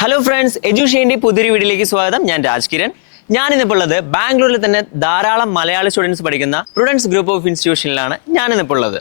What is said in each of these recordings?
Hello friends, എഡ്യൂഷൻ്റെ പുതിയൊരു വീഡിയോയിലേക്ക് സ്വാഗതം. ഞാൻ രാജ്കിരൺ. ഞാനിന്നിപ്പോൾ ഉള്ളത് ബാംഗ്ലൂരിൽ തന്നെ ധാരാളം മലയാളി സ്റ്റുഡൻസ് പഠിക്കുന്ന പ്രുഡൻസ് ഗ്രൂപ്പ് ഓഫ് ഇൻസ്റ്റിറ്റ്യൂഷനിലാണ് ഞാനിന്നിപ്പോൾ ഉള്ളത്.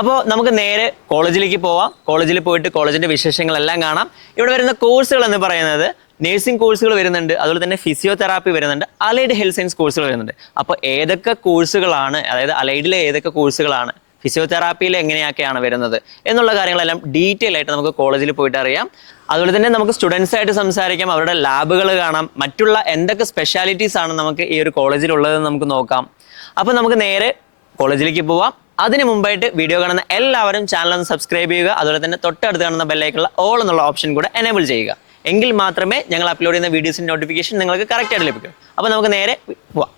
അപ്പോൾ നമുക്ക് നേരെ കോളേജിലേക്ക് പോവാം. കോളേജിൽ പോയിട്ട് കോളേജിൻ്റെ വിശേഷങ്ങളെല്ലാം കാണാം. ഇവിടെ വരുന്ന കോഴ്സുകൾ എന്ന് പറയുന്നത് നേഴ്സിംഗ് കോഴ്സുകൾ വരുന്നുണ്ട്, അതുപോലെ തന്നെ ഫിസിയോതെറാപ്പി വരുന്നുണ്ട്, അലൈഡ് ഹെൽത്ത് സയൻസ് കോഴ്സുകൾ വരുന്നുണ്ട്. അപ്പോൾ ഏതൊക്കെ കോഴ്സുകളാണ്, അതായത് അലൈഡിലെ ഏതൊക്കെ കോഴ്സുകളാണ്, ഫിസിയോതെറാപ്പിയിൽ എങ്ങനെയൊക്കെയാണ് വരുന്നത് എന്നുള്ള കാര്യങ്ങളെല്ലാം ഡീറ്റെയിൽ ആയിട്ട് നമുക്ക് കോളേജിൽ പോയിട്ട് അറിയാം. അതുപോലെ തന്നെ നമുക്ക് സ്റ്റുഡൻസ് ആയിട്ട് സംസാരിക്കാം, അവരുടെ ലാബുകൾ കാണാം, മറ്റുള്ള എന്തൊക്കെ സ്പെഷ്യാലിറ്റീസ് ആണ് നമുക്ക് ഈ ഒരു കോളേജിലുള്ളതെന്ന് നമുക്ക് നോക്കാം. അപ്പോൾ നമുക്ക് നേരെ കോളേജിലേക്ക് പോവാം. അതിന് മുമ്പായിട്ട് വീഡിയോ കാണുന്ന എല്ലാവരും ചാനൽ ഒന്ന് സബ്സ്ക്രൈബ് ചെയ്യുക. അതുപോലെ തന്നെ തൊട്ടടുത്ത് കാണുന്ന ബെല്ലൈക്കുള്ള ഓൾ എന്നുള്ള ഓപ്ഷൻ കൂടെ എനേബിൾ ചെയ്യുക. എങ്കിൽ മാത്രമേ ഞങ്ങൾ അപ്ലോഡ് ചെയ്യുന്ന വീഡിയോസിൻ്റെ നോട്ടിഫിക്കേഷൻ നിങ്ങൾക്ക് കറക്റ്റായിട്ട് ലഭിക്കൂ. അപ്പോൾ നമുക്ക് നേരെ പോവാം.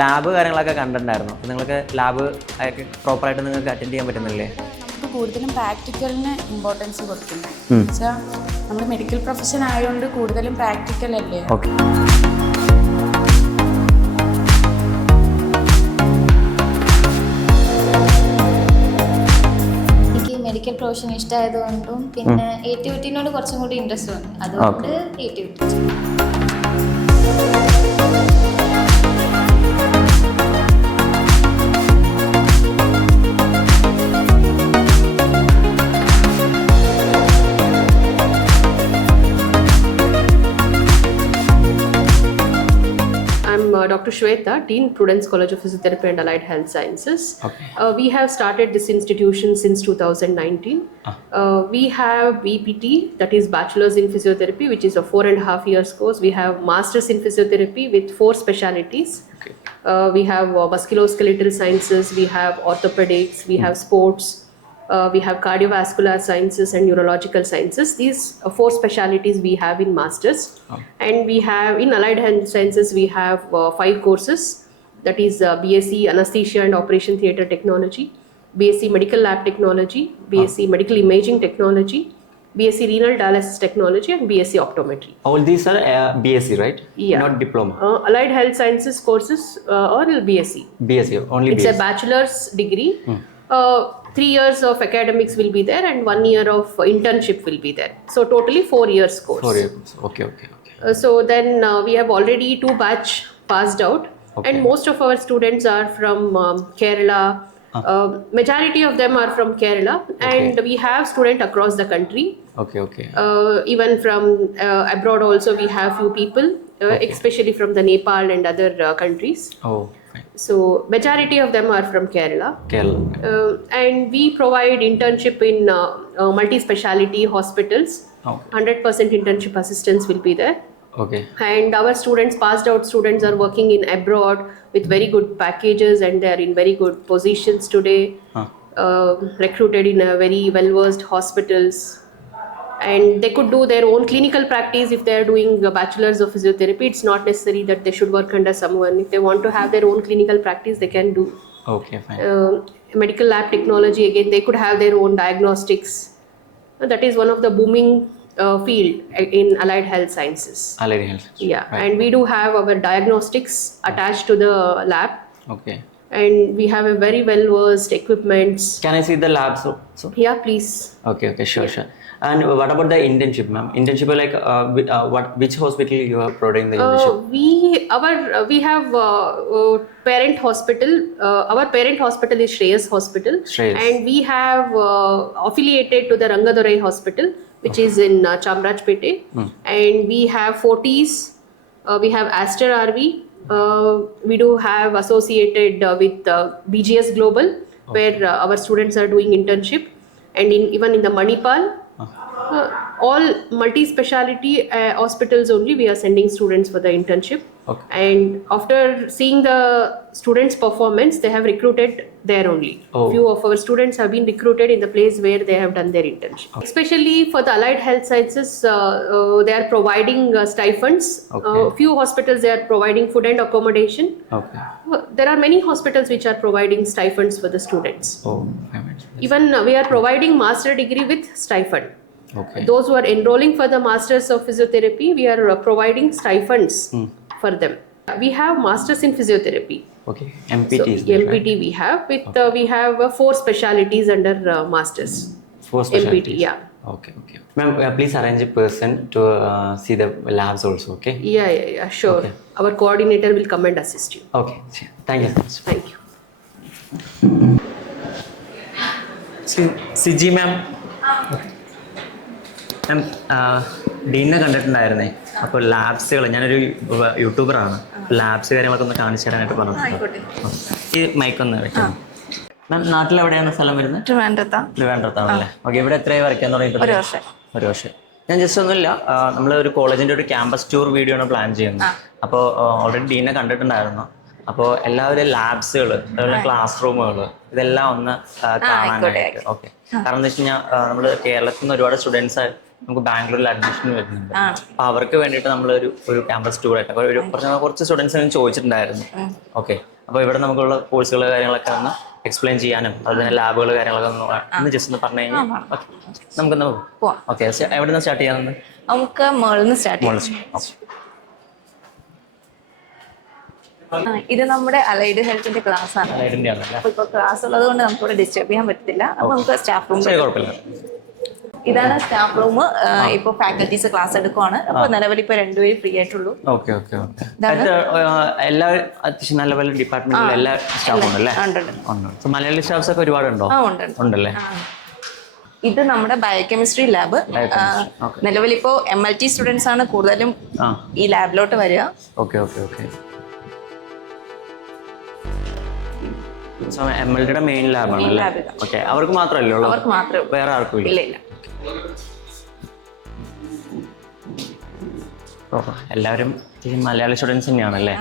ലാബ് കാര്യങ്ങളൊക്കെ കണ്ടിട്ടുണ്ടായിരുന്നു. നിങ്ങൾക്ക് ലാബ് ഒക്കെ പ്രോപ്പറായിട്ട് നിങ്ങൾക്ക് അറ്റൻഡ് ചെയ്യാൻ പറ്റുന്നില്ലേ? നമുക്ക് കൂടുതലും പ്രാക്ടിക്കലിന് ഇമ്പോർട്ടൻസ് കൊടുക്കുന്നു. വെച്ചാൽ നമ്മൾ മെഡിക്കൽ പ്രൊഫഷൻ ആയതുകൊണ്ട് കൂടുതലും പ്രാക്ടിക്കൽ അല്ലേ. ഓക്കെ. എനിക്ക് മെഡിക്കൽ പ്രൊഫഷൻ ഇഷ്ടമായതുകൊണ്ടും പിന്നെ ക്രിയേറ്റിവിറ്റിനോട് കുറച്ചും കൂടി ഇൻട്രസ്റ്റ് ഉണ്ട്, അതുകൊണ്ട് creativity. Dr. Shweta, Dean, Prudence College of Physiotherapy and Allied Health Sciences. Okay. We have started this institution since 2019. We have BPT, that is Bachelor's in Physiotherapy, which is a 4.5 years course. We have Masters in Physiotherapy with 4 specialities. Okay. We have Musculoskeletal Sciences, we have Orthopedics, we have Sports, we have Cardiovascular Sciences and Neurological Sciences. These 4 specialities we have in Masters. And we have in Allied Health Sciences we have 5 courses, that is BSc Anesthesia and Operation Theatre Technology, BSc Medical Lab Technology, BSc Medical Imaging Technology, BSc Renal Dialysis Technology and BSc Optometry. All these are BSc, right? Yeah. Not diploma. Allied Health Sciences courses or BSc. BSc, only it's BSc. a bachelor's degree. 3 years of academics will be there and 1 year of internship will be there. So totally 4 years course. 4 years. Okay. So then we have already 2 batch passed out. Okay. And most of our students are from Kerala. Majority of them are from Kerala. Okay. And we have students across the country. Okay. Even from abroad also we have few people, especially from the Nepal and other countries. Oh. So majority of them are from Kerala. And we provide internship in multi-speciality hospitals. Okay. 100% internship assistance will be there. Okay. And our students, passed out students, are working in abroad with very good packages and they are in very good positions today. Recruited in a very well-versed hospitals. And they could do their own clinical practice if they are doing a bachelor's of physiotherapy. It's not necessary that they should work under someone. If they want to have their own clinical practice, they can do. Okay, fine. Medical lab technology, again, they could have their own diagnostics. That is one of the booming field in allied health sciences. Allied health. Yeah, right. And we do have our diagnostics attached to the lab. Okay. And we have a very well-versed equipments. Can I see the lab? So? Yeah, please. Okay, sure. And what about the internship, ma'am? Internship, like which hospital you are providing the internship? We have parent hospital. Our parent hospital is Shreyas Hospital. And we have affiliated to the Rangadurai Hospital, which is in Chamrajpete. And we have Fortis. We have Aster RV. We do have associated with BGS Global, where our students are doing internship. And even in the Manipal, all multi-speciality hospitals only we are sending students for the internship. Okay. And after seeing the students' performance, they have recruited there only. Few of our students have been recruited in the place where they have done their internship. Okay. Especially for the allied health sciences, they are providing stipends. Okay. Few hospitals they are providing food and accommodation. Okay. There are many hospitals which are providing stipends for the students. Even we are providing master degree with stipend. Okay. Those who are enrolling for the Masters of Physiotherapy, we are providing stipends for them. We have Masters in Physiotherapy. Okay. So MPT is there, right? MPT we have with we have 4 specialities under Masters. 4 MPT, specialties. yeah. Okay. Ma'am, please arrange a person to see the labs also, okay? Yeah, sure. Okay. Our coordinator will come and assist you. Okay. Thank you so much. Thank you. Siji ma'am ma'am ഡീനെ കണ്ടിട്ടുണ്ടായിരുന്നേ. അപ്പോൾ ലാബ്സുകൾ, ഞാനൊരു യൂട്യൂബറാണ്, labs കാര്യങ്ങളൊക്കെ ഒന്ന് കാണിച്ചു തരാനായിട്ട് പറഞ്ഞു. ഈ മൈക്കൊന്ന് വെക്കണം. മാം നാട്ടിലെവിടെയാണ് സ്ഥലം വരുന്നത്? ട്രിവാൻഡ്രത്താണല്ലേ. ഓക്കെ. ഇവിടെ എത്രയായി വരയ്ക്കാൻ തുടങ്ങിയിട്ട്? ഒരു വർഷം. ഞാൻ ജസ്റ്റ് ഒന്നുമില്ല, നമ്മൾ ഒരു കോളേജിൻ്റെ ഒരു ക്യാമ്പസ് ടൂർ വീഡിയോ ആണ് പ്ലാൻ ചെയ്യുന്നത്. അപ്പോൾ ഓൾറെഡി ഡീനെ കണ്ടിട്ടുണ്ടായിരുന്നു. അപ്പോൾ എല്ലാവരും ലാബ്സുകൾ, അതുപോലെ ക്ലാസ് റൂമുകൾ, ഇതെല്ലാം ഒന്ന് കാണാനായിട്ട്. ഓക്കെ. കാരണം എന്താ വെച്ച് കഴിഞ്ഞാൽ നമ്മൾ കേരളത്തിൽ നിന്ന് ഒരുപാട് സ്റ്റുഡൻസ് നമുക്ക് ബാംഗ്ലൂരിൽ അഡ്മിഷൻ വരുന്നുണ്ട്. അപ്പോൾ അവർക്ക് വേണ്ടിയിട്ട് നമ്മളൊരു ക്യാമ്പസ് ടൂർ ആയിട്ട് കുറച്ച് സ്റ്റുഡൻസ് ചോദിച്ചിട്ടുണ്ടായിരുന്നു. ഓക്കെ. അപ്പോൾ ഇവിടെ നമുക്കുള്ള കോഴ്സുകൾ കാര്യങ്ങളൊക്കെ ഒന്ന് എക്സ്പ്ലെയിൻ ചെയ്യാനും അതുപോലെ ലാബുകൾ കാര്യങ്ങളൊക്കെ ഒന്ന് ജസ്റ്റ് ഒന്ന് പറഞ്ഞു കഴിഞ്ഞാൽ നമുക്കൊന്ന് പോവാം. ഓക്കെ. എവിടെ നിന്ന് സ്റ്റാർട്ട് ചെയ്യാമെന്ന്? നമുക്ക് മുകളിൽ നിന്ന് സ്റ്റാർട്ട് ചെയ്യാം. ഇത് നമ്മുടെ അലൈഡ് ഹെൽത്തിന്റെ ക്ലാസ് ആണ്. അപ്പൊ ഇപ്പൊ ക്ലാസ് ഉള്ളത് കൊണ്ട് നമുക്ക് ഇവിടെ ഡിസ്റ്റർബ് ചെയ്യാൻ പറ്റത്തില്ല. അപ്പൊ നമുക്ക് സ്റ്റാഫ് റൂം, ഇതാണ് സ്റ്റാഫ് റൂം. ഇപ്പൊ ഫാക്കൽറ്റീസ് ക്ലാസ് എടുക്കുവാണ്. അപ്പൊ നിലവിൽ ഇപ്പൊ 2 പേര് ഫ്രീ ആയിട്ടുള്ളൂ. എല്ലാവരും അത്യാവശ്യം നല്ല പോലെ ഡിപ്പാർട്ട്മെന്റിൽ എല്ലാ സ്റ്റാഫും ഉണ്ടല്ലേ? മലയാളി സ്റ്റാഫ്സ് ഒക്കെ ഒരുപാടുണ്ടോ? ഉണ്ടല്ലേ. ഇത് നമ്മുടെ ബയോകെമിസ്ട്രി ലാബ്. നിലവിലിപ്പോ MLT സ്റ്റുഡൻസ് ആണ് കൂടുതലും ഈ ലാബിലോട്ട് വരിക. MLTയുടെ മെയിൻ ലാബാണ്. ഓക്കെ. അവർക്ക് മാത്രമല്ലേ ഉള്ളൂ? അവർക്ക് മാത്രമേ, വേറെ ആർക്കും ഇല്ല. എല്ലാവരും മലയാളി സ്റ്റുഡൻസ് തന്നെയാണല്ലേ?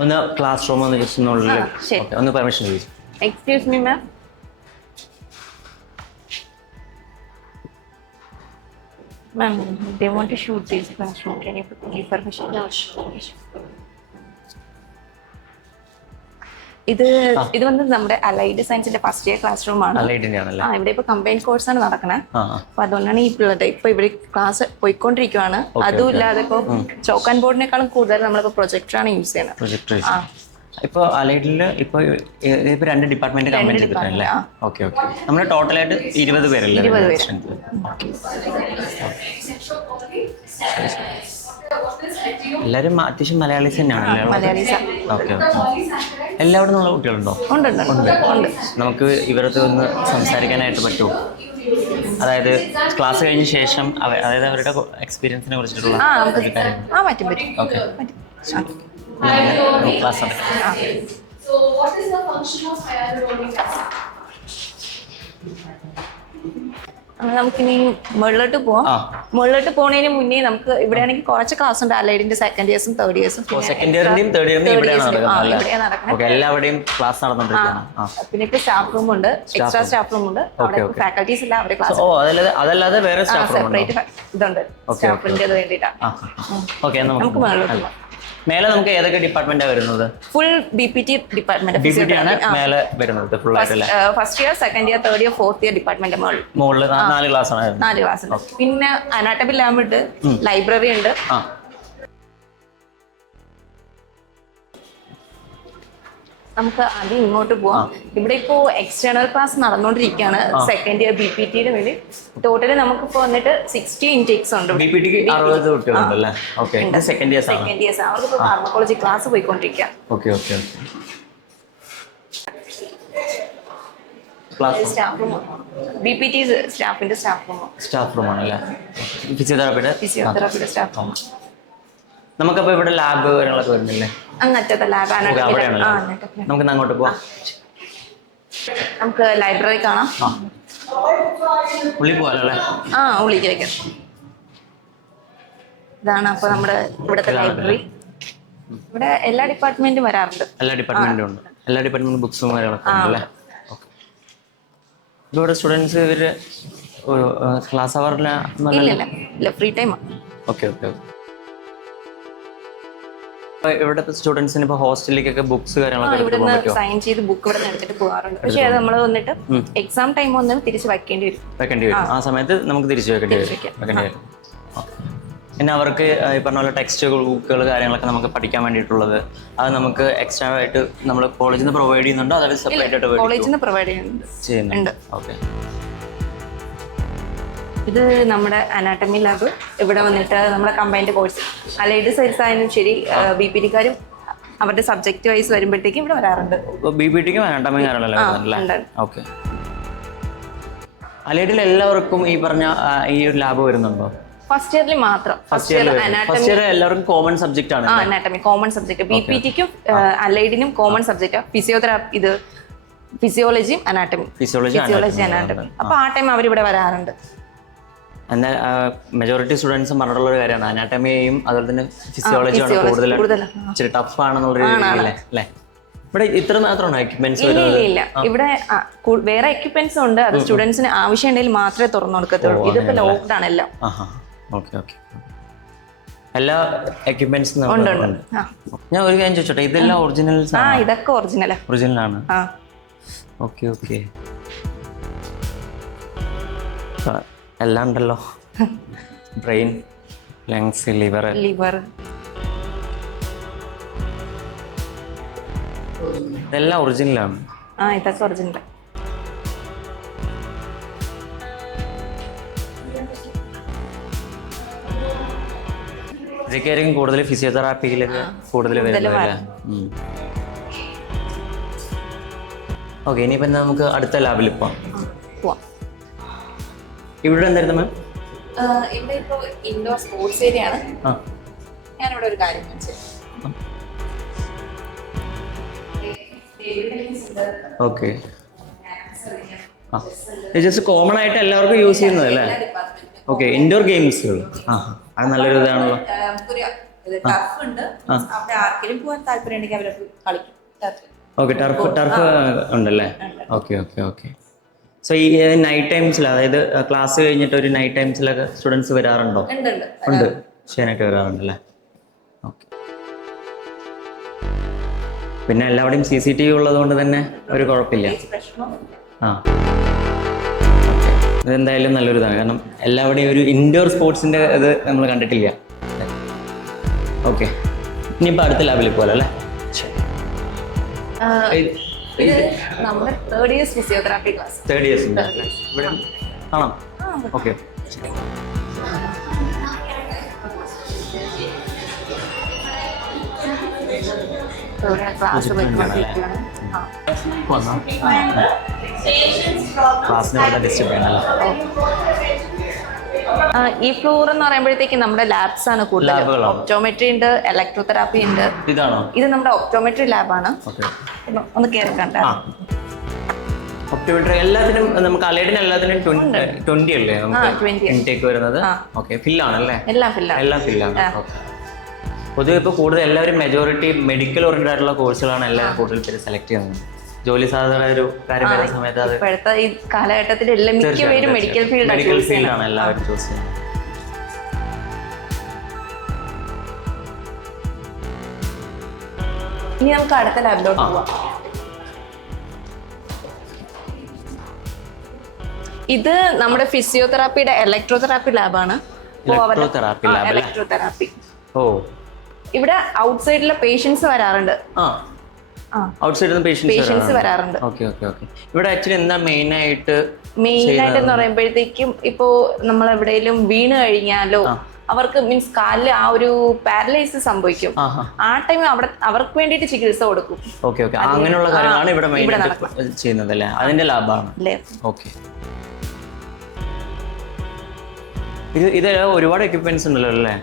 ഒന്ന് ക്ലാസ് റൂം ഒന്ന് ജസ്റ്റ് ഒന്ന് പെർമിഷൻ ചോദിച്ചു. Excuse me ma'am. Ma'am, they want to shoot this classroom. Can you give permission? Yeah, sure. ഇത് വന്ന് നമ്മുടെ അലൈഡ് സയൻസിന്റെ ഫസ്റ്റ് ഇയർ ക്ലാസ് റൂം ആണ്. ഇവിടെ ഇപ്പൊ കമ്പൈൻ കോഴ്സ് ആണ് നടക്കണേ. അപ്പൊ അതുകൊണ്ടാണ് ഈ പിള്ളേരുടെ ഇപ്പൊ ഇവിടെ ക്ലാസ് പോയിക്കൊണ്ടിരിക്കുവാണ്. അതും ഇല്ലാതെ ഇപ്പൊ ചോക്ക് ആൻഡ് ബോർഡിനേക്കാളും കൂടുതൽ നമ്മളിപ്പോ പ്രൊജക്ടറാണ് യൂസ് ചെയ്യുന്നത്. ഇപ്പൊ അലൈഡില് ഇപ്പൊ 2 ഡിപ്പാർട്ട്മെന്റ് കമ്പൈൻ ചെയ്തിട്ടല്ലേ? ഓക്കെ. നമ്മുടെ ടോട്ടലായിട്ട് 20 പേരല്ലേ? 20 പേര്. എല്ലാരും അത്യാവശ്യം മലയാളീസ് തന്നെയാണല്ലേ? മലയാളീസ്. ഓക്കെ. എല്ലാവിടെ നിന്നുള്ള കുട്ടികളുണ്ടോ? ഉണ്ട്. നമുക്ക് ഇവരൊക്കെ ഒന്ന് സംസാരിക്കാനായിട്ട് പറ്റുമോ? അതായത് ക്ലാസ് കഴിഞ്ഞ ശേഷം അതായത് അവരുടെ എക്സ്പീരിയൻസിനെ കുറിച്ചിട്ടുള്ള പറ്റും. ഓക്കെ. ക്ലാസ് നടക്കാം. So what is the function of hyaluronic acid? നമുക്കിനി മുകളിലോട്ട് പോവാം. മുകളിലോട്ട് പോകുന്നതിന് മുന്നേ നമുക്ക് ഇവിടെ ആണെങ്കിൽ കുറച്ച് ക്ലാസ് ഉണ്ട് അലൈഡിന്റെ സെക്കൻഡ് ഇയേഴ്സും തേർഡ് ഇയേഴ്സും. സെക്കൻഡ് ഇയറിന്റെയും തേർഡ് ഇയറിന്റെയും ഇവിടെയാണ് നടക്കുന്നത്. എല്ലാവരുടെയും ക്ലാസ് നടന്നുകൊണ്ടിരിക്കുകയാണ്. പിന്നെ ഇപ്പൊ സ്റ്റാഫ് റൂം ഉണ്ട്, എക്സ്ട്രാ സ്റ്റാഫ് റൂം ഉണ്ട്. ഫാക്കൽറ്റീസ് ഇല്ല, അവരുടെ ക്ലാസ്. അതല്ലാതെ വേറെ സ്റ്റാഫ് റൂം സെപ്പറേറ്റ് ഇതുണ്ട് സ്റ്റാഫിന്റെ വേണ്ടിയിട്ടാണ്. ഓക്കെ. നമുക്ക് മുകളിലോട്ട് പോവാം. മേലെ നമുക്ക് ഏതൊക്കെ ഡിപ്പാർട്ട്മെന്റാണ് വരുന്നത്? ഫുൾ BPT ഡിപ്പാർട്ട്മെന്റ് ആണ് മേലെ വരുന്നത് ഫുൾ ആയിട്ട്. First year, second year, third year, fourth year department മുകളിൽ 4 ക്ലാസ് ആണ്. 4 ക്ലാസ് ഉണ്ട്. പിന്നെ അനാട്ടമി ലാബ് ഉണ്ട്, ലൈബ്രറി ഉണ്ട്. നമുക്ക് ആദ്യം ഇങ്ങോട്ട് പോവാം. ഇവിടെ ഇപ്പോ എക്സ്റ്റേണൽ ക്ലാസ് നടന്നുകൊണ്ടിരിക്കുകയാണ്. സെക്കൻഡ് ഇയർ BPTയുടെ വേണ്ടി ടോട്ടലി നമുക്കിപ്പോ വന്നിട്ട് 60 ഇൻടേക്സ് ഉണ്ട്. സെക്കൻഡ് ഇയേഴ്സ് അവർക്ക് ഫാർമക്കോളജി ക്ലാസ് പോയിക്കൊണ്ടിരിക്കുക. BPT സ്റ്റാഫിന്റെ സ്റ്റാഫ് റൂം ആണല്ലേ? ഫിസിയോതെറാപ്പിയുടെ സ്റ്റാഫ് റൂം. നമുക്കപ്പോ ഇവിടെ ലാബ് കാര്യങ്ങളൊക്കെ വരുന്നില്ലേ? അങ്ങനത്തെ ലാബ്. നമുക്ക് അങ്ങോട്ട് പോവാം. നമുക്ക് ലൈബ്രറി കാണാം. ഉള്ളിൽ പോവാലല്ലേ? ഉള്ളിലേക്ക്. ഇതാണ് അപ്പൊ നമ്മുടെ ഇവിടുത്തെ ലൈബ്രറി. ഇവിടെ എല്ലാ ഡിപ്പാർട്ട്മെന്റും വരാറുണ്ട്. എല്ലാ ഡിപ്പാർട്ട്മെന്റും ബുക്സും കാര്യങ്ങളൊക്കെ ഉണ്ടല്ലേ? ഇവിടെ സ്റ്റുഡൻസ് ഇവര് ക്ലാസ് അവറില്ല? ഇല്ല, ഫ്രീ ടൈം. ഓക്കെ. ഇവിടെ സ്റ്റുഡൻസിന് ഇപ്പോൾ ഹോസ്റ്റലിലേക്കൊക്കെ ബുക്സ് കാര്യങ്ങളൊക്കെ എടുത്ത് പോകാൻ ഇവിടുന്ന് പറ്റുമോ? സൈൻ ചെയ്ത് ബുക്ക് ഇവിടെ നിന്ന് എടുത്തിട്ട് പോകാറുണ്ട്. പക്ഷെ അത് നമ്മൾ വന്നിട്ട് എക്സാം ടൈം വന്ന് തിരിച്ച് വയ്ക്കേണ്ടി വരും. വെക്കേണ്ടി വരും. ആ സമയത്ത് നമുക്ക് തിരിച്ചു വെക്കേണ്ടി വരും. പിന്നെ അവർക്ക് ഈ പറഞ്ഞ പോലെ ടെക്സ്റ്റ് ബുക്കുകൾ കാര്യങ്ങളൊക്കെ നമുക്ക് പഠിക്കാൻ വേണ്ടിയിട്ടുള്ളത് അത് നമുക്ക് എക്സ്ട്രാ ആയിട്ട് നമ്മൾ കോളേജിൽ നിന്ന് പ്രൊവൈഡ് ചെയ്യുന്നുണ്ടോ അതായത് സെപ്പറേറ്റ് ആയിട്ട് കോളേജിൽ നിന്ന് പ്രൊവൈഡ് ചെയ്യുന്നുണ്ട്. ഓക്കെ. ഇത് നമ്മുടെ അനാട്ടമി ലാബ്. ഇവിടെ വന്നിട്ട് നമ്മുടെ കമ്പൈൻഡ് കോഴ്സ് അലൈഡ് സയൻസ് ആയാലും ശരി BPTക്കാരും അവരുടെ സബ്ജക്റ്റ് വൈസ് വരുമ്പോഴത്തേക്കും ഇവിടെ വരാറുണ്ട്. BPTക്കും അനാട്ടമി കാര്യങ്ങളല്ലേ? ഓക്കെ. അലൈഡിൽ എല്ലാവർക്കും ഈ പറഞ്ഞ ഈ ഒരു ലാബ് വരുന്നുണ്ടോ? ഫസ്റ്റ് ഇയറിൽ മാത്രം. ഫസ്റ്റ് ഇയർ എല്ലാവർക്കും കോമൺ സബ്ജക്റ്റ് ആണ്. Anatomy common subject. BPTക്കും അലൈഡിനും കോമൺ സബ്ജക്റ്റ്. ഫിസിയോതെറാപ്പി ഇത് ഫിസിയോളജിയും അനാട്ടമി. Physiology anatomy. അപ്പൊ ആ ടൈം അവരിവിടെ വരാറുണ്ട്. എന്നാൽ മെജോറിറ്റി സ്റ്റുഡൻസും പറഞ്ഞിട്ടുള്ള ഒരു കാര്യമാണ് അനാട്ടമിയും അതുപോലെ തന്നെ ഫിസിയോളജിയാണ് കൂടുതൽ ഇച്ചിരി ടഫ് ആണെന്നുള്ള രീതിയിലല്ലേ അല്ലേ? ഇവിടെ ഇത്ര മാത്രമാണോ എക്യുപ്മെന്റ്സ്? ഇല്ല ഇവിടെ വേറെ എക്യുപ്മെന്റ്സ് ഉണ്ട്. അത് സ്റ്റുഡൻസിന് ആവശ്യം ഉണ്ടെങ്കിൽ മാത്രമേ തുറന്നു കൊടുക്കത്തുള്ളൂ. ഇതിപ്പോ ലോക്ക്ഡ് ആണ് എല്ലാം. ഓക്കെ. എല്ലാ എക്യുപ്മെന്റ്സും ഉണ്ട്. ഞാൻ ഒരു കാര്യം ചോദിച്ചോട്ടെ, ഇതെല്ലാം ഒറിജിനൽസ്? ഇതൊക്കെ ഒറിജിനലാണ്. ഓക്കെ. എല്ലാം ഉണ്ടല്ലോ. Brain, lungs, liver. ഇതെല്ലാം ഒറിജിനലാണ്. ഇതൊക്കെ ഒറിജിനൽ. ഇതൊക്കെയായിരിക്കും കൂടുതൽ ഫിസിയോതെറാപ്പിയിലൊക്കെ കൂടുതൽ വരുന്നത്. ഓക്കെ. ഇനിയിപ്പോൾ എന്താ നമുക്ക് അടുത്ത ലാബിൽ പോവാം. ഇവിടെ എന്തായിരുന്നു മാം? ഇവിടെ ഇപ്പോൾ ഇൻഡോർ സ്പോർട്സ് ഏരിയ ആണ്. ഞാനിവിടെ ഒരു കാര്യം ഓക്കെ. ജസ്റ്റ് കോമൺ ആയിട്ട് എല്ലാവർക്കും യൂസ് ചെയ്യുന്നത് അല്ലേ? ഓക്കെ. ഇൻഡോർ ഗെയിംസുകൾ. അത് നല്ലൊരു ഇതാണല്ലോ. ഓക്കെ. ടർഫ് ഉണ്ടല്ലേ? ഓക്കെ. സോ ഈ നൈറ്റ് ടൈംസിൽ, അതായത് ക്ലാസ് കഴിഞ്ഞിട്ട് ഒരു നൈറ്റ് ടൈംസിലൊക്കെ സ്റ്റുഡൻസ് വരാറുണ്ടോ? ഉണ്ട്. ചെയ്യാനായിട്ട് വരാറുണ്ടല്ലേ? ഓക്കെ. പിന്നെ എല്ലാവിടെയും CCTV ഉള്ളത് കൊണ്ട് തന്നെ ഒരു കുഴപ്പമില്ല. ഇതെന്തായാലും നല്ലൊരു ഇതാണ്. കാരണം എല്ലാവിടെയും ഒരു ഇൻഡോർ സ്പോർട്സിന്റെ ഇത് നമ്മൾ കണ്ടിട്ടില്ല. ഓക്കെ. ഇനിയിപ്പോൾ അടുത്ത ലാബിൽ പോലെ അല്ലേ? ഇത് നമ്മുടെ third years physiotherapy class. Third years ഇവിടെ കാണാം. ഓക്കെ. ഈ ഫ്ലോർ എന്ന് പറയുമ്പോഴത്തേക്ക് നമ്മുടെ ലാബ്സ് ആണ് കൂടുതൽ. ഒപ്റ്റോമെട്രി ഉണ്ട്, ഇലക്ട്രോതെറാപ്പി ഉണ്ട്. ഇത് നമ്മുടെ ഒപ്റ്റോമെട്രി ലാബാണ്. ഒന്ന് കയറി കണ്ട. ഒപ്റ്റോമെട്രി എല്ലാത്തിനും നമുക്ക് അലൈഡിന് എല്ലാത്തിനും 20 അല്ലേ നമുക്ക് ഇൻടേക്ക് വരുന്നത്? ഓക്കെ. ഫില്ലാണല്ലേ? എല്ലാം ഫില്ലാണ്. പൊതുവെ ഇപ്പോൾ കൂടുതൽ എല്ലാവരും മെജോറിറ്റി മെഡിക്കൽ ഓറിയന്റഡ് ആയിട്ടുള്ള കോഴ്സുകളാണ് എല്ലാവരും കൂടുതൽ പേര് സെലക്ട് ചെയ്യുന്നത്. ജോലി സാധ്യത ഒരു കാര്യം വരുന്ന സമയത്ത് അത് ഇപ്പോഴത്തെ ഈ കാലഘട്ടത്തിൽ എല്ലാം മിക്കവരും മെഡിക്കൽ ഫീൽഡാണ് എല്ലാവരും ചൂസ് ചെയ്യുന്നത്. ഇനി നമുക്ക് അടുത്ത ലാബിലോട്ട് പോവാം. ഇത് നമ്മുടെ ഫിസിയോതെറാപ്പിയുടെ ഇലക്ട്രോതെറാപ്പി ലാബാണ്. ഇലക്ട്രോതെറാപ്പി. ഇവിടെ ഔട്ട്സൈഡിലെ പേഷ്യൻസ് വരാറുണ്ട്. പേഷ്യൻസ് വരാറുണ്ട്. ഇവിടെ ആക്ച്വലി എന്താ മെയിൻ ആയിട്ട് എന്ന് പറയുമ്പോഴത്തേക്കും ഇപ്പോ നമ്മൾ എവിടെയെങ്കിലും വീണ് കഴിഞ്ഞാലോ അവർക്ക് മീൻസ് കാലിൽ ആ ഒരു പാരലൈസിസ് സംഭവിക്കും. ആ ടൈം അവിടെ അവർക്ക് വേണ്ടിയിട്ട് ചികിത്സ കൊടുക്കും. അങ്ങനെയുള്ള കാര്യങ്ങളാണ് ഇവിടെ മെയിൻ ആയിട്ട് ചെയ്യുന്നത് അല്ലേ? അതിന്റെ ലാബാണ്. ഓക്കെ. ഇത് ഒരുപാട് എക്യുപ്മെന്റ്സ് ഉണ്ടല്ലോ അല്ലേ?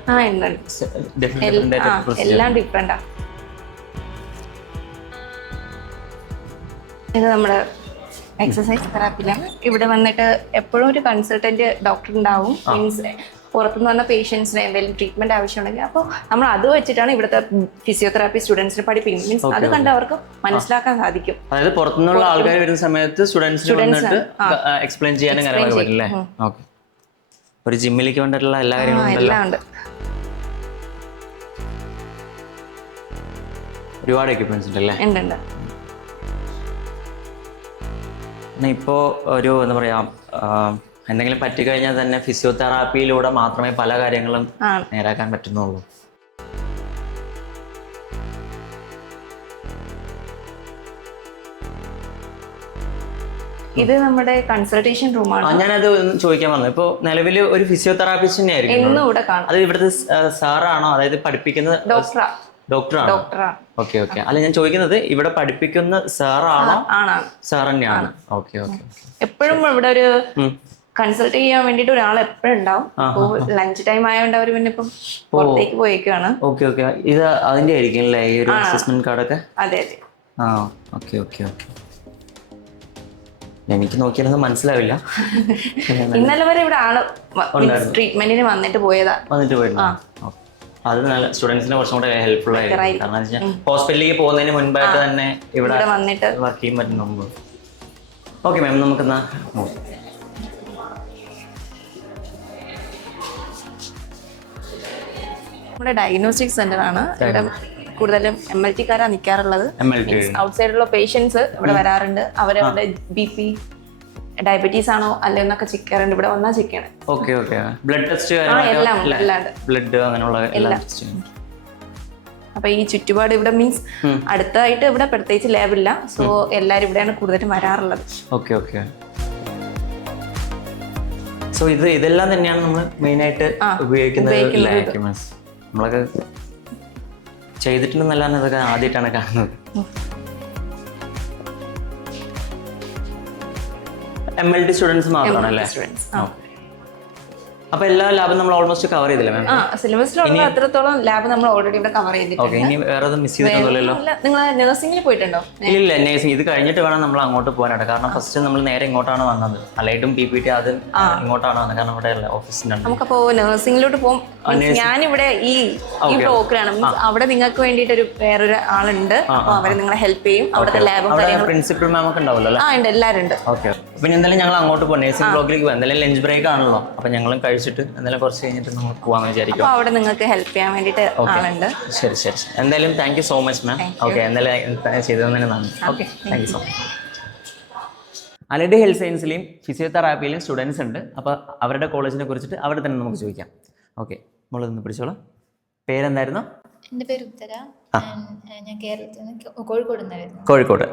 എല്ലാം ഡിഫറെന്റാ. ഇത് നമ്മുടെ എക്സസൈസ് തെറാപ്പിയിലാണ്. ഇവിടെ വന്നിട്ട് എപ്പോഴും ഒരു കൺസൾട്ടന്റ് ഡോക്ടർ ഉണ്ടാവും. മീൻസ് പുറത്തുനിന്ന് വന്ന പേഷ്യൻസിന് എന്തെങ്കിലും ട്രീറ്റ്മെന്റ് ആവശ്യമുണ്ടെങ്കിൽ അപ്പോൾ നമ്മൾ അത് വെച്ചിട്ടാണ് ഇവിടുത്തെ ഫിസിയോതെറാപ്പി സ്റ്റുഡൻസിനെ പഠിപ്പിക്കുന്നത്. മീൻസ് അത് കണ്ട് അവർക്ക് മനസ്സിലാക്കാൻ സാധിക്കും. അതായത് പുറത്തുനിന്നുള്ള ആൾക്കാർ വരുന്ന സമയത്ത് സ്റ്റുഡൻസിന് എക്സ്പ്ലെയിൻ ചെയ്യാനും കാര്യങ്ങളൊക്കെ പറ്റില്ലേ? ഓക്കെ. ഒരു ജിമ്മിലേക്ക് വേണ്ടിയിട്ടുള്ള എല്ലാ കാര്യങ്ങളും എല്ലാം ഉണ്ട്. ഒരുപാട് എക്യുപ്മെന്റ്സ് ഉണ്ട് അല്ലേ? ഉണ്ട് ഉണ്ട്. ഇപ്പോൾ ഒരു എന്താ പറയാ, എന്തെങ്കിലും പറ്റിക്കഴിഞ്ഞാൽ തന്നെ ഫിസിയോതെറാപ്പിയിലൂടെ മാത്രമേ പല കാര്യങ്ങളും നേരാക്കാൻ പറ്റുന്നുള്ളൂ. ഇത് നമ്മുടെ കൺസൾട്ടേഷൻ റൂമാണ്. ഞാനത് ചോദിക്കാൻ വന്നത്, ഇപ്പോൾ നിലവിൽ ഒരു ഫിസിയോതെറാപ്പിസ്റ്റിനെ ആയിരിക്കും എന്നും ഇവിടെ കാണും. അത് ഇവിടുത്തെ സാറാണോ, അതായത് പഠിപ്പിക്കുന്നത് ഡോക്ടറാണോ? Okay okay. അല്ല ഞാൻ ചോദിക്കുന്നത് ഇവിടെ പഠിപ്പിക്കുന്ന സാറാണോ? സാർ തന്നെയാണ്. Okay okay. എപ്പോഴും ഇവിടെ ഒരു കൺസൾട്ട് ചെയ്യാൻ വേണ്ടിട്ട് ഒരാൾ എപ്പോഴും ഉണ്ടാവും. അപ്പോ ലഞ്ച് ടൈം ആയതുകൊണ്ട് അവർ പിന്നെ ഇപ്പം പുറത്തേക്ക് പോയേക്കാണ്. Okay okay. ഇത് അതിന്റെ ആയിരിക്കും അല്ലേ ഈ ഒരു അസസ്മെന്റ് കാർഡൊക്കെ? അതെ അതെ. ആ ഓക്കെ ഓക്കെ ഓക്കെ. എനിക്ക് നോക്കിയാലൊന്നും മനസ്സിലാവില്ല. ഇന്നലെ വരെ ഇവിടെ ആള് ട്രീറ്റ്മെന്റിന് വന്നിട്ട് പോയതാ. അത് നല്ല സ്റ്റുഡൻസിന് കുറച്ചും കൂടെ ഹെൽപ്ഫുൾ ആയിരിക്കും. കാരണം ഹോസ്പിറ്റലിലേക്ക് പോകുന്നതിന് മുൻപായിട്ട് തന്നെ ഇവിടെ വന്നിട്ട് വർക്ക് ചെയ്യാൻ പറ്റുന്ന മുമ്പ്. ഓക്കെ മാം, നമുക്കെന്നാ നമ്മുടെ ഡയഗ്നോസ്റ്റിക് സെന്റർ ആണ്. ഇവിടെ കൂടുതലും MLT-കാരാ നിൽക്കാറുള്ളത്. ഔട്ട്സൈഡിലുള്ള പേഷ്യൻസ് ഇവിടെ വരാറുണ്ട്. അവരവരുടെ BP, ഡയബറ്റീസ് ആണോ അല്ലെന്നൊക്കെ ചെക്ക് ചെയ്യാറുണ്ട്. ഇവിടെ വന്നാൽ ചെക്ക് ചെയ്യണം. Okay okay. ബ്ലഡ് ടെസ്റ്റ് എല്ലാം ബ്ലഡ് അങ്ങനെയുള്ള എല്ലാം. അപ്പൊ ഈ ചുറ്റുപാട് ഇവിടെ മീൻസ് അടുത്തായിട്ട് ഇവിടെ പ്രത്യേകിച്ച് ലാബില്ല. സോ എല്ലാരും ഇവിടെയാണ് കൂടുതലും വരാറുള്ളത്. Okay okay. സോ ഇതെല്ലാം തന്നെയാണ് നമ്മൾ മെയിനായിട്ട് ഉപയോഗിക്കുന്നത്. നമ്മളൊക്കെ ചെയ്തിട്ടുണ്ടെന്നല്ലാതെ ഇതൊക്കെ ആദ്യമായിട്ടാണ് കാണുന്നത്. MLT സ്റ്റുഡൻസ് മാത്രമാണ് അല്ലേ? അപ്പൊ എല്ലാ ലാബും നമ്മൾ ഓൾമോസ്റ്റ് കവർ ചെയ്തില്ലേ മാം? സിലബസിലുള്ള അത്രത്തോളം ലാബ് നമ്മൾ ഓൾറെഡി ഇവിടെ കവർ ചെയ്തിട്ടുണ്ട്. ഇനി വേറെ മിസ് ചെയ്തിട്ടുണ്ടല്ലോ? നിങ്ങൾ നഴ്സിംഗിൽ പോയിട്ടുണ്ടോ? ഇല്ല, നഴ്സിംഗ് ഇത് കഴിഞ്ഞിട്ട് വേണം നമ്മൾ അങ്ങോട്ട് പോകാനായിട്ട്. കാരണം ഫസ്റ്റ് നമ്മൾ നേരെ ഇങ്ങോട്ടാണ് വന്നത്. അലൈഡും PPT ആദ്യം ഇങ്ങോട്ടാണ് വന്നത്. കാരണം ഇവിടെ ഓഫീസിലാണ്. നമുക്കപ്പോ നഴ്സിംഗിലോട്ട് പോകും. ഞാനിവിടെ ഈ ബ്ലോക്കിലാണ്. മീൻസ് അവിടെ നിങ്ങൾക്ക് വേണ്ടിയിട്ട് വേറൊരു ആളുണ്ട്. അപ്പൊ അവര് നിങ്ങളെ ഹെൽപ്പ് ചെയ്യും. അവിടുത്തെ ലാബും പ്രിൻസിപ്പൽ മാം ഒക്കെ ഉണ്ടാവല്ലോ? ഉണ്ട്, എല്ലാവരും ഉണ്ട്. ഓക്കെ. പിന്നെ എന്തായാലും ഞങ്ങൾ അങ്ങോട്ട് പോകും. നഴ്സിംഗ് ബ്ലോക്കിലേക്ക് പോകും. എന്തായാലും ലഞ്ച് ബ്രേക്ക് ആണല്ലോ. അപ്പൊ ഞങ്ങളും കഴിച്ചിട്ട് എന്തായാലും കുറച്ച് കഴിഞ്ഞിട്ട് നമുക്ക് പോകാമെന്ന് വിചാരിക്കും. അവിടെ നിങ്ങൾക്ക് ഹെൽപ്പ് ചെയ്യാൻ വേണ്ടിയിട്ട് ആളുണ്ട്. ശരി ശരി. എന്തായാലും thank you so much ma'am. Okay, എന്തായാലും ചെയ്തതിന് നന്ദി. Okay, thank you so much. Allied health സയൻസിലെയും ഫിസിയോതെറാപ്പിയിലെയും സ്റ്റുഡൻസ് ഉണ്ട്. അപ്പോൾ അവരുടെ കോളേജിനെ കുറിച്ചിട്ട് അവിടെ തന്നെ നമുക്ക് ചോദിക്കാം. ഓക്കെ, നമ്മളൊന്ന് പിടിച്ചോളാം. പേരെന്തായിരുന്നു? എൻ്റെ പേര് ഉത്തര. ഞാൻ കേരളത്തിൽ നിന്ന് കോഴിക്കോട് നിന്നായിരുന്നു. കോഴിക്കോട്.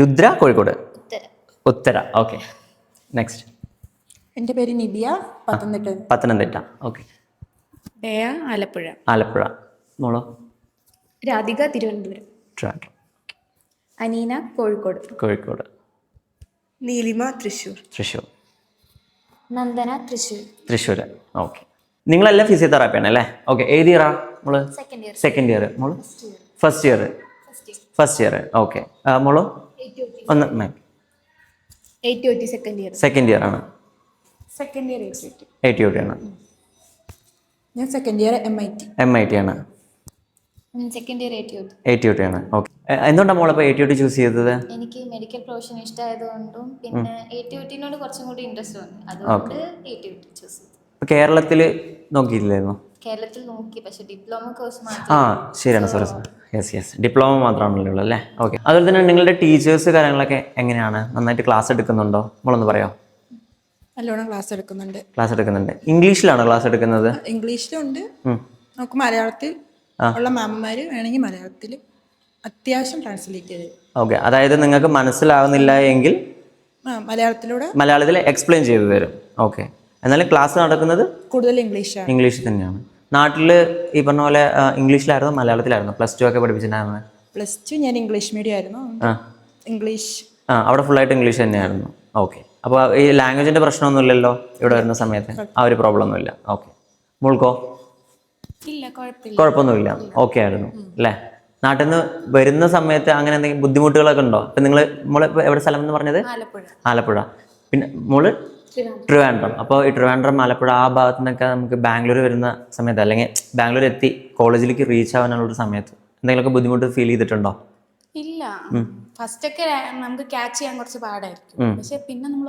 രുദ്ര, കോഴിക്കോട്. ഉത്തര. Okay, next. എൻ്റെ പേര് നിബിയ, പത്തനംതിട്ട. ഓക്കെ. ആലപ്പുഴ. ആലപ്പുഴ. മോളോ? രാധിക, തിരുവനന്തപുരം. ട്രാൻഡ്രം. അനീന, കോഴിക്കോട്. കോഴിക്കോട്. നീലിമ, തൃശ്ശൂർ. നന്ദന, തൃശ്ശൂർ. ഓക്കെ. നിങ്ങളെല്ലാം ഫിസിയോതെറാപ്പിയാണ് അല്ലേ? ഓക്കെ. ഏത് ഇയറാ മോള്? Second year. മോള്? First year. ഓക്കെ. മോളോ? ഒന്ന് സെക്കൻഡ് ഇയർ ആണ്. ATOT ആണ്. ഞാൻ സെക്കൻഡ് ഇയർ MIT ആണ്. Second year ATOT okay. ഓക്കെ. എന്തുകൊണ്ടാണ് മോളപ്പോൾ ATOT ചൂസ് ചെയ്തത്? എനിക്ക് മെഡിക്കൽ പ്രൊഫഷൻ ഇഷ്ടമായതുകൊണ്ടും പിന്നെ ATOT-നോട് കുറച്ചും കൂടി ഇൻട്രസ്റ്റ് വന്നു. അതുകൊണ്ട് ATOT ചൂസ് ചെയ്തു. കേരളത്തിൽ നോക്കിയില്ലായിരുന്നു? കേരളത്തിൽ നോക്കി, പക്ഷെ ഡിപ്ലോമ കോഴ്സ് ശരിയാണ്. സോറി. യെസ്, ഡിപ്ലോമ മാത്രമാണല്ലോ ഉള്ളൂ അല്ലേ? ഓക്കെ. അതുപോലെ തന്നെ നിങ്ങളുടെ ടീച്ചേഴ്സ് കാര്യങ്ങളൊക്കെ എങ്ങനെയാണ്? നന്നായിട്ട് ക്ലാസ് എടുക്കുന്നുണ്ടോ? നമ്മളൊന്ന് പറയാമോ? നല്ലോണം ക്ലാസ് എടുക്കുന്നുണ്ട്. ഇംഗ്ലീഷിലാണോ ക്ലാസ് എടുക്കുന്നത്? ഇംഗ്ലീഷിലുണ്ട്. നമുക്ക് മലയാളത്തിൽ ഉള്ള മാമന്മാർ വേണമെങ്കിൽ മലയാളത്തിൽ അത്യാവശ്യം ട്രാൻസ്ലേറ്റ് ചെയ്ത്. ഓക്കെ. അതായത് നിങ്ങൾക്ക് മനസ്സിലാവുന്നില്ല എങ്കിൽ മലയാളത്തിൽ എക്സ്പ്ലെയിൻ ചെയ്തു തരും. ഓക്കെ. എന്നാലും ക്ലാസ് നടക്കുന്നത് കൂടുതൽ ഇംഗ്ലീഷിൽ തന്നെയാണ്. നാട്ടിൽ ഈ പറഞ്ഞ പോലെ ഇംഗ്ലീഷിലായിരുന്നു മലയാളത്തിലായിരുന്നു +2 ഒക്കെ പഠിപ്പിച്ചിട്ടുണ്ടായിരുന്നത്? +2 ഞാൻ ഇംഗ്ലീഷ് മീഡിയം ആയിരുന്നു. അവിടെ ഫുള്ളായിട്ട് ഇംഗ്ലീഷ് തന്നെയായിരുന്നു. ഓക്കെ. അപ്പോൾ ഈ ലാംഗ്വേജിന്റെ പ്രശ്നമൊന്നുമില്ലല്ലോ ഇവിടെ വരുന്ന സമയത്ത്? ആ ഒരു പ്രോബ്ലം ഒന്നുമില്ല. ഓക്കെ. മോൾക്കോ? കുഴപ്പമൊന്നുമില്ല. ഓക്കെ ആയിരുന്നു അല്ലേ? നാട്ടിൽ നിന്ന് വരുന്ന സമയത്ത് അങ്ങനെ എന്തെങ്കിലും ബുദ്ധിമുട്ടുകളൊക്കെ ഉണ്ടോ? ഇപ്പം നിങ്ങൾ മോളിപ്പോൾ എവിടെ സ്ഥലം എന്ന് പറഞ്ഞത്? ആലപ്പുഴ. പിന്നെ മോള് ട്രിവാൻഡ്രം. അപ്പോൾ ഈ ട്രിവാൻഡ്രം, ആലപ്പുഴ ആ ഭാഗത്തു നിന്നൊക്കെ നമുക്ക് ബാംഗ്ലൂർ വരുന്ന സമയത്ത് അല്ലെങ്കിൽ ബാംഗ്ലൂർ എത്തി കോളേജിലേക്ക് റീച്ച് ആവാനുള്ളൊരു സമയത്ത് എന്തെങ്കിലുമൊക്കെ ബുദ്ധിമുട്ട് ഫീൽ ചെയ്തിട്ടുണ്ടോ? ഇല്ല. ഫസ്റ്റ് ഒക്കെ നമുക്ക് ക്യാച്ച് ചെയ്യാൻ കുറച്ച് പാടായിരിക്കും. പക്ഷെ പിന്നെ നമ്മൾ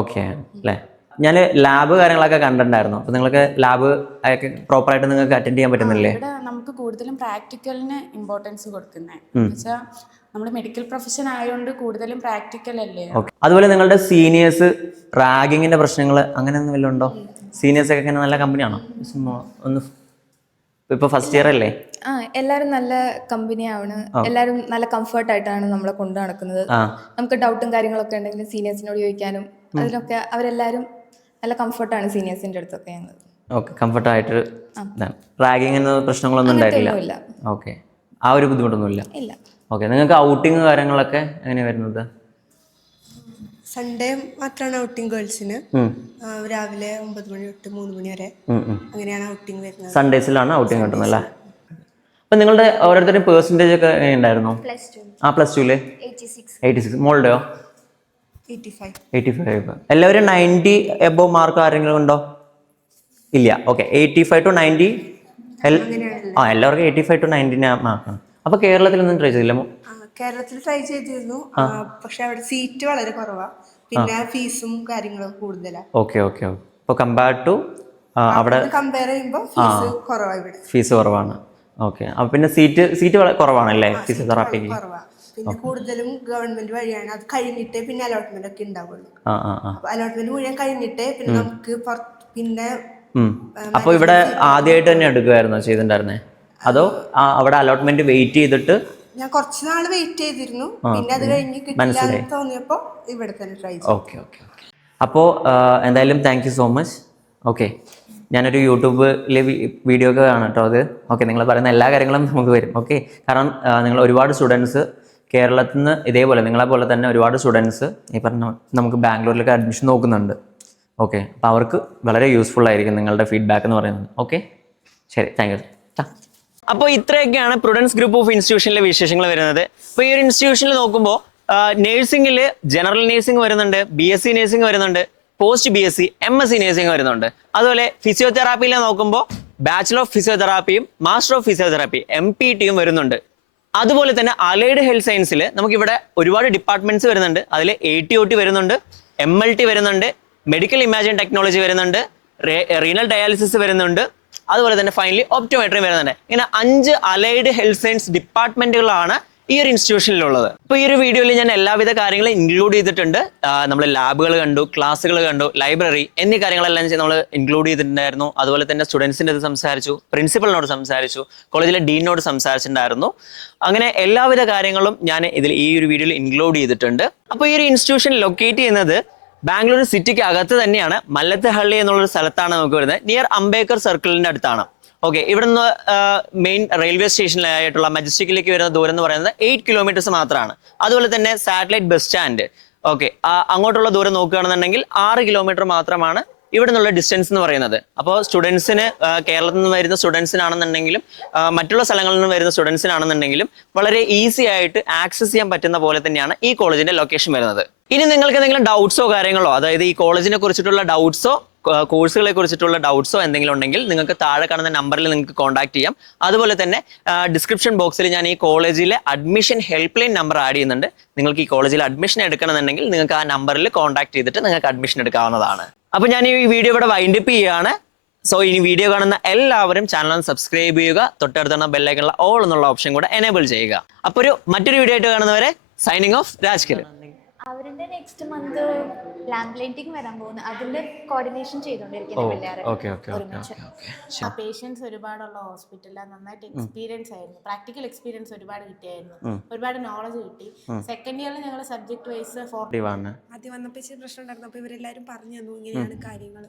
ഓക്കെ അല്ലേ? ഞാൻ ലാബ് കാര്യങ്ങളൊക്കെ കണ്ടിട്ടുണ്ടായിരുന്നു. അപ്പോൾ നിങ്ങൾക്ക് ലാബ് ഒക്കെ പ്രോപ്പറായിട്ട് നിങ്ങൾക്ക് അറ്റൻഡ് ചെയ്യാൻ പറ്റുന്നില്ലേ? നമുക്ക് നമുക്ക് കൂടുതലും പ്രാക്ടിക്കലിന് ഇമ്പോർട്ടൻസ് കൊടുക്കുന്നത്. എന്നുവെച്ചാൽ നമ്മൾ മെഡിക്കൽ പ്രൊഫഷൻ ആയതുകൊണ്ട് കൂടുതലും പ്രാക്ടിക്കൽ അല്ലേ. ഓക്കെ. അതുപോലെ നിങ്ങളുടെ സീനിയേഴ്സ് റാഗിങ്ങിന്റെ പ്രശ്നങ്ങൾ അങ്ങനെ ഒന്നും വല്ലതും ഉണ്ടോ? സീനിയേഴ്സ് ഒക്കെ ഇങ്ങനെ നല്ല കമ്പനിയാണോ? ഒന്ന് ഇപ്പൊ ഫസ്റ്റ് ഇയർ അല്ലേ? എല്ലാവരും നല്ല കമ്പനിയാണ്. എല്ലാവരും നല്ല കംഫർട്ടായിട്ടാണ് നമ്മളെ കൊണ്ടു നടക്കുന്നത്. നമുക്ക് ഡൗട്ടും കാര്യങ്ങളൊക്കെ ഉണ്ടെങ്കിൽ സീനിയേഴ്സിനോട് ചോദിക്കാനും അതിലൊക്കെ അവരെല്ലാവരും നല്ല കംഫർട്ടാണ് സീനിയേഴ്സിൻ്റെ അടുത്തൊക്കെ ഞങ്ങൾ. ഓക്കെ, കംഫർട്ടായിട്ട്. റാഗിങ് എന്ന പ്രശ്നങ്ങളൊന്നും ഉണ്ടായിട്ടില്ല. ഓക്കെ, ആ ഒരു ബുദ്ധിമുട്ടൊന്നുമില്ല. ഇല്ല. ഓക്കെ, നിങ്ങൾക്ക് ഔട്ടിങ് കാര്യങ്ങളൊക്കെ എങ്ങനെയാണ് വരുന്നത്? സൺഡേ മാത്രമാണ് ഔട്ടിംഗ് ഗേൾസിന്. രാവിലെ 9 മണി തൊട്ട് 3 മണി വരെ അങ്ങനെയാണ് ഔട്ടിംഗ് വരുന്നത്. സൺഡേസിലാണ് ഔട്ടിംഗ് കിട്ടുന്നത് അല്ലേ? അപ്പം നിങ്ങളുടെ ഓരോരുത്തരുടെയും പേഴ്സൻറ്റേജ് ഒക്കെ എങ്ങനെയുണ്ടായിരുന്നു? +2 86. മോളുടെയോ? 85. എല്ലാവരും 90 എബോവ് മാർക്ക് ആരെങ്കിലും ഉണ്ടോ? ഇല്ല. Okay, 85 to 90. എല്ലാവർക്കും 85 to 90 മാർക്കാണ്. അപ്പോൾ കേരളത്തിലൊന്നും ട്രൈ ചെയ്തില്ല? കേരളത്തിൽ ട്രൈ ചെയ്തിരുന്നു, പക്ഷെ അവിടെ സീറ്റ് വളരെ കുറവാണ്, പിന്നെ ഫീസും കാര്യങ്ങളും കൂടുതലാണ്. ഓക്കെ. അപ്പോൾ കമ്പയർഡ് ടു അവിടെ കമ്പയർ ചെയ്യുമ്പോൾ ഫീസ് കുറവാണ്. ഇവിടെ ഫീസ് കുറവാണ്. ഓക്കെ, അപ്പോൾ പിന്നെ സീറ്റ് കുറവാണല്ലേ ഫിസിയോതെറാപ്പിക്ക്? കുറവാണ്. പിന്നെ കൂടുതലും ഗവൺമെന്റ് വഴിയാണ്. അത് കഴിഞ്ഞിട്ടേ പിന്നെ അലോട്ട്മെന്റ് ഒക്കെ ഉണ്ടാവുള്ളൂ. അപ്പോൾ അലോട്ട്മെന്റ് മുഴുവൻ കഴിഞ്ഞിട്ടേ പിന്നെ നമുക്ക് പിന്നെ. അപ്പോൾ ഇവിടെ ആദ്യമായിട്ട് തന്നെ എടുക്കുമായിരുന്നോ ചെയ്തിട്ടുണ്ടായിരുന്നേ, അതോ അവിടെ അലോട്ട്മെന്റ് വെയിറ്റ് ചെയ്തിട്ട്? ഞാൻ കുറച്ച് നാൾ വെയിറ്റ് ചെയ്തിരുന്നു, പിന്നെ അത് കഴിഞ്ഞ് കിട്ടില്ല തോന്നിയപ്പോൾ ഇവിടെ തന്നെ ട്രൈ ചെയ്തു. ഓക്കെ. അപ്പോൾ എന്തായാലും thank you so much. Okay, ഞാനൊരു യൂട്യൂബിലെ വീഡിയോ ഒക്കെ കാണാം കേട്ടോ അത്. ഓക്കെ, നിങ്ങൾ പറയുന്ന എല്ലാ കാര്യങ്ങളും നമുക്ക് വരും. ഓക്കെ, കാരണം നിങ്ങൾ ഒരുപാട് സ്റ്റുഡൻസ് കേരളത്തിൽ നിന്ന് ഇതേപോലെ നിങ്ങളെ പോലെ തന്നെ ഒരുപാട് സ്റ്റുഡൻസ് ഈ പറഞ്ഞ നമുക്ക് ബാംഗ്ലൂരിലൊക്കെ അഡ്മിഷൻ നോക്കുന്നുണ്ട്. ഓക്കെ, അപ്പോൾ അവർക്ക് വളരെ യൂസ്ഫുൾ ആയിരിക്കും നിങ്ങളുടെ ഫീഡ്ബാക്ക് എന്ന് പറയുന്നത്. ഓക്കെ, ശരി, താങ്ക് യു. അപ്പോൾ ഇത്രയൊക്കെയാണ് പ്രുഡൻസ് ഗ്രൂപ്പ് ഓഫ് ഇൻസ്റ്റിറ്റ്യൂഷനിലെ വിശേഷങ്ങൾ വരുന്നത്. അപ്പോൾ ഈ ഒരു ഇൻസ്റ്റിറ്റ്യൂഷനിൽ നോക്കുമ്പോൾ നേഴ്സിംഗിൽ ജനറൽ നേഴ്സിംഗ് വരുന്നുണ്ട്, BSc നേഴ്സിംഗ് വരുന്നുണ്ട്, പോസ്റ്റ് BSc MSc നേഴ്സിംഗ് വരുന്നുണ്ട്. അതുപോലെ ഫിസിയോതെറാപ്പിയിൽ നോക്കുമ്പോൾ ബാച്ചിലർ ഓഫ് ഫിസിയോതെറാപ്പിയും മാസ്റ്റർ ഓഫ് ഫിസിയോതെറാപ്പി MPTയും വരുന്നുണ്ട്. അതുപോലെ തന്നെ അലൈഡ് ഹെൽത്ത് സയൻസിൽ നമുക്കിവിടെ ഒരുപാട് ഡിപ്പാർട്ട്മെന്റ്സ് വരുന്നുണ്ട്. അതിൽ ATOT വരുന്നുണ്ട്, MLT വരുന്നുണ്ട്, മെഡിക്കൽ ഇമാജിൻ ടെക്നോളജി വരുന്നുണ്ട്, റീനൽ ഡയാലിസിസ് വരുന്നുണ്ട്, അതുപോലെ തന്നെ ഫൈനലി ഒപ്റ്റോമെട്രി വരുന്നുണ്ട്. ഇങ്ങനെ 5 അലൈഡ് ഹെൽത്ത് സയൻസ് ഡിപ്പാർട്ട്മെന്റുകളാണ് ഈ ഒരു ഇൻസ്റ്റിറ്റ്യൂഷനിലുള്ളത്. ഇപ്പോൾ ഈ ഒരു വീഡിയോയിൽ ഞാൻ എല്ലാവിധ കാര്യങ്ങളും ഇൻക്ലൂഡ് ചെയ്തിട്ടുണ്ട്. നമ്മൾ ലാബുകൾ കണ്ടു, ക്ലാസ്സുകൾ കണ്ടു, ലൈബ്രറി എന്നീ കാര്യങ്ങളെല്ലാം നമ്മൾ ഇൻക്ലൂഡ് ചെയ്തിട്ടുണ്ടായിരുന്നു. അതുപോലെ തന്നെ സ്റ്റുഡൻസിൻ്റെ അടുത്ത് സംസാരിച്ചു, പ്രിൻസിപ്പലിനോട് സംസാരിച്ചു, കോളേജിലെ ഡീനോട് സംസാരിച്ചിട്ടുണ്ടായിരുന്നു. അങ്ങനെ എല്ലാവിധ കാര്യങ്ങളും ഞാൻ ഈ ഒരു വീഡിയോയിൽ ഇൻക്ലൂഡ് ചെയ്തിട്ടുണ്ട്. അപ്പോൾ ഈ ഒരു ഇൻസ്റ്റിറ്റ്യൂഷൻ ലൊക്കേറ്റ് ചെയ്യുന്നത് ബാംഗ്ലൂർ സിറ്റിക്ക് അകത്ത് തന്നെയാണ്. മല്ലത്തഹള്ളി എന്നുള്ളൊരു സ്ഥലത്താണ് നമുക്ക് വരുന്നത്. നിയർ അംബേദ്കർ സർക്കിളിന്റെ അടുത്താണ്. ഓക്കെ, ഇവിടുന്ന് മെയിൻ റെയിൽവേ സ്റ്റേഷനിലായിട്ടുള്ള മജസ്റ്റിക്കിലേക്ക് വരുന്ന ദൂരം എന്ന് പറയുന്നത് 8 കിലോമീറ്റേഴ്സ് മാത്രമാണ്. അതുപോലെ തന്നെ സാറ്റലൈറ്റ് ബസ് സ്റ്റാൻഡ്, ഓക്കെ, അങ്ങോട്ടുള്ള ദൂരം നോക്കുകയാണെന്നുണ്ടെങ്കിൽ 6 കിലോമീറ്റർ മാത്രമാണ് ഇവിടെ നിന്നുള്ള ഡിസ്റ്റൻസ് എന്ന് പറയുന്നത്. അപ്പോൾ സ്റ്റുഡൻസിന് കേരളത്തിൽ നിന്ന് വരുന്ന സ്റ്റുഡൻസിനാണെന്നുണ്ടെങ്കിലും മറ്റുള്ള സ്ഥലങ്ങളിൽ നിന്ന് വരുന്ന സ്റ്റുഡൻസിനാണെന്നുണ്ടെങ്കിലും വളരെ ഈസി ആയിട്ട് ആക്സസ് ചെയ്യാൻ പറ്റുന്ന പോലെ തന്നെയാണ് ഈ കോളേജിന്റെ ലൊക്കേഷൻ വരുന്നത്. ഇനി നിങ്ങൾക്ക് എന്തെങ്കിലും ഡൗട്ട്സോ കാര്യങ്ങളോ, അതായത് ഈ കോളേജിനെ കുറിച്ചിട്ടുള്ള ഡൗട്ട്സോ കോഴ്സുകളെ കുറിച്ചിട്ടുള്ള ഡൗട്ട്സോ എന്തെങ്കിലും ഉണ്ടെങ്കിൽ നിങ്ങൾക്ക് താഴെ കാണുന്ന നമ്പറിൽ നിങ്ങൾക്ക് കോൺടാക്ട് ചെയ്യാം. അതുപോലെ തന്നെ ഡിസ്ക്രിപ്ഷൻ ബോക്സിൽ ഞാൻ ഈ കോളേജിലെ admission help line number add ചെയ്യുന്നുണ്ട്. നിങ്ങൾക്ക് ഈ കോളേജിൽ അഡ്മിഷൻ എടുക്കണമെന്നുണ്ടെങ്കിൽ നിങ്ങൾക്ക് ആ നമ്പറിൽ കോൺടാക്ട് ചെയ്തിട്ട് നിങ്ങൾക്ക് അഡ്മിഷൻ എടുക്കാവുന്നതാണ്. അപ്പോൾ ഞാൻ ഈ വീഡിയോ ഇവിടെ വൈൻഡപ്പ് ചെയ്യുകയാണ്. സോ ഇനി വീഡിയോ കാണുന്ന എല്ലാവരും ചാനൽ സബ്സ്ക്രൈബ് ചെയ്യുക, തൊട്ടടുത്തുള്ള ബെല്ലൈക്കണിലുള്ള ഓൾ എന്നുള്ള ഓപ്ഷൻ കൂടെ എനേബിൾ ചെയ്യുക. അപ്പോൾ മറ്റൊരു വീഡിയോ ആയിട്ട് കാണുന്നവരെ സൈനിങ് ഓഫ്, രാജ്കിരൺ. അവരുടെ നെക്സ്റ്റ് മന്ത് ലാമ്പ് ലൈറ്റിംഗ് വരാൻ പോകുന്നു. അതിന്റെ കോർഡിനേഷൻ ചെയ്തോണ്ടിരിക്കുന്നത്. പേഷ്യൻസ് ഒരുപാടുള്ള ഹോസ്പിറ്റലിൽ നന്നായിട്ട് എക്സ്പീരിയൻസ് ആയിരുന്നു. പ്രാക്ടിക്കൽ എക്സ്പീരിയൻസ് ഒരുപാട് കിട്ടിയായിരുന്നു, ഒരുപാട് നോളജ് കിട്ടി. സെക്കൻഡ് ഇയറിൽ ഞങ്ങൾ സബ്ജക്ട് വൈസ് ആദ്യം വന്നപ്പോൾ ഇച്ചിരി പ്രശ്നം ഉണ്ടായിരുന്നു. അപ്പോൾ ഇവരെല്ലാവരും പറഞ്ഞു തന്നു ഇങ്ങനെയാണ് കാര്യങ്ങൾ.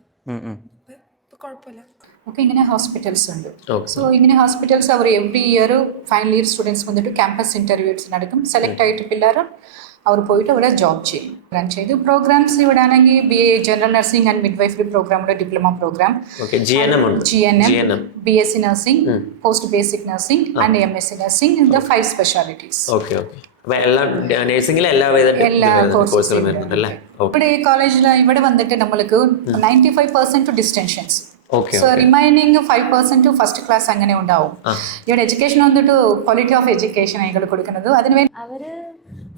കുഴപ്പമില്ല. ഓക്കെ, ഇങ്ങനെ ഹോസ്പിറ്റൽസ് ഉണ്ട്. സോ ഇങ്ങനെ ഹോസ്പിറ്റൽസ് അവർ every year final year students വന്നിട്ട് ക്യാമ്പസ് ഇന്റർവ്യൂസ് നടക്കും. സെലക്ട് ആയിട്ട് പിള്ളേർ അവർ പോയിട്ട് അവിടെ ജോബ് ചെയ്യും. റൺ ചെയ്ത് പ്രോഗ്രാംസ് ഇവിടെ ആണെങ്കിൽ BA general nursing and midwifery പ്രോഗ്രാമിൻ്റെ diploma programme, GNM, BSc nursing, post basic nursing and MSc nursing, in the 5 specialities. എല്ലാ കോഴ്സും ഇവിടെ ഈ കോളേജിൽ ഇവിടെ വന്നിട്ട് നമ്മൾക്ക് 95% distinctions. So remaining 5% first class അങ്ങനെ ഉണ്ടാവും. ഇവിടെ എഡ്യൂക്കേഷൻ വന്നിട്ട് ക്വാളിറ്റി ഓഫ് എഡ്യൂക്കേഷൻ ഞങ്ങൾ കൊടുക്കുന്നത്. അതിന് അവര്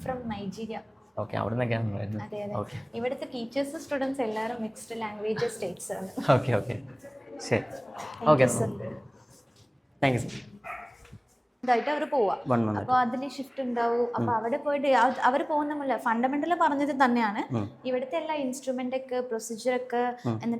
ഫ്രം നൈജീരിയ. ഓക്കെ, അവിടുന്നൊക്കെയാണ്. അതെ. ഇവിടുത്തെ ടീച്ചേഴ്സ് സ്റ്റുഡൻസ് എല്ലാവരും മിക്സ്ഡ് ലാംഗ്വേജ് സ്റ്റേറ്റ്സ് ആണ്. ഓക്കെ, ശരി. Okay, thank you sir. ഇതായിട്ട് അവർ പോവാ. 1 month. അപ്പോൾ അതിൽ ഷിഫ്റ്റ് ഉണ്ടാവും. അപ്പോൾ അവിടെ പോയിട്ട് അവർ പോകുന്നില്ല. ഫണ്ടമെന്റൽ പറഞ്ഞത് തന്നെയാണ് ഇവിടുത്തെ എല്ലാ ഇൻസ്ട്രുമെന്റ് ഒക്കെ പ്രൊസീജിയർ ഒക്കെ എന്നിട്ട്